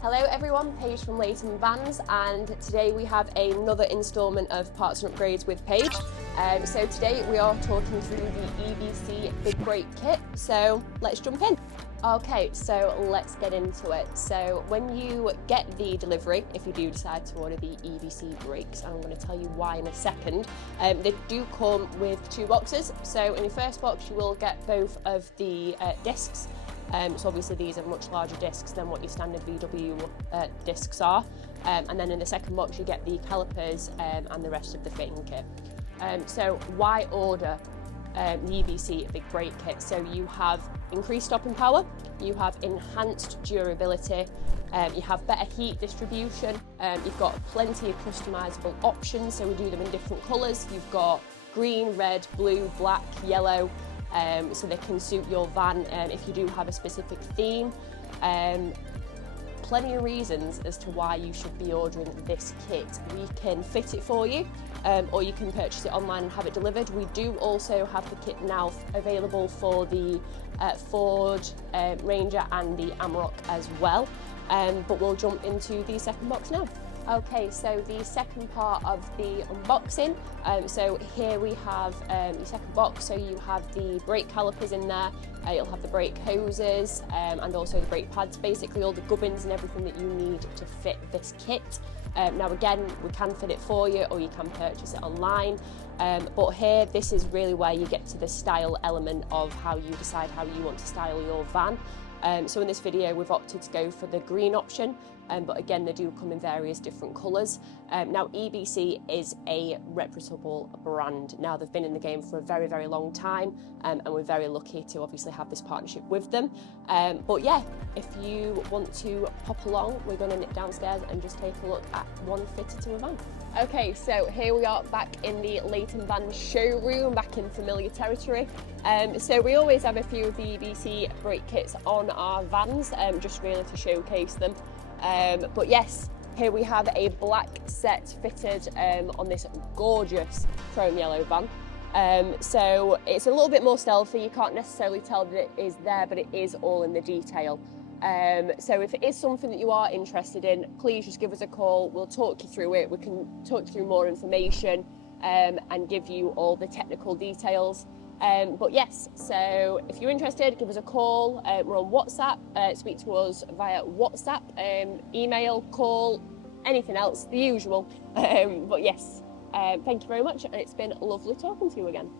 Hello everyone, Paige from Leighton Vans, and today we have another instalment of Parts and Upgrades with Paige. So today we are talking through the EBC Big Brake Kit, so let's jump in. Okay, so let's get into it. So when you get the delivery, if you do decide to order the EBC brakes, and I'm going to tell you why in a second, they do come with two boxes. So in your first box you will get both of the discs. So obviously these are much larger discs than what your standard VW discs are. And then in the second box you get the calipers and the rest of the fitting kit. So why order the EBC Big Brake Kit? So you have increased stopping power, you have enhanced durability, you have better heat distribution, you've got plenty of customisable options, so we do them in different colours. You've got green, red, blue, black, yellow, so they can suit your van if you do have a specific theme. Plenty of reasons as to why you should be ordering this kit. We can fit it for you, or you can purchase it online and have it delivered. We do also have the kit now available for the Ford Ranger and the Amarok as well, but we'll jump into the second box now. Okay, so the second part of the unboxing, so here we have your second box. So you have the brake calipers in there, you'll have the brake hoses and also the brake pads, basically all the gubbins and everything that you need to fit this kit. Now again, we can fit it for you or you can purchase it online, but here this is really where you get to the style element of how you decide how you want to style your van. So in this video we've opted to go for the green option, but again they do come in various different colours. Now EBC is a reputable brand. Now they've been in the game for a very, very long time, and we're very lucky to obviously have this partnership with them. But yeah, if you want to pop along, we're going to nip downstairs and just take a look at one fitted to a van. Okay, so here we are back in the Leighton Vans showroom, back in familiar territory. So we always have a few of the EBC brake kits on our vans, just really to showcase them. But yes, here we have a black set fitted on this gorgeous chrome yellow van. So it's a little bit more stealthy, you can't necessarily tell that it is there, but it is all in the detail. So if it is something that you are interested in, please just give us a call, we'll talk you through it, we can talk you through more information and give you all the technical details. But yes, so if you're interested, give us a call. We're on WhatsApp, speak to us via WhatsApp, email, call, anything else, the usual. But yes, thank you very much, and it's been lovely talking to you again.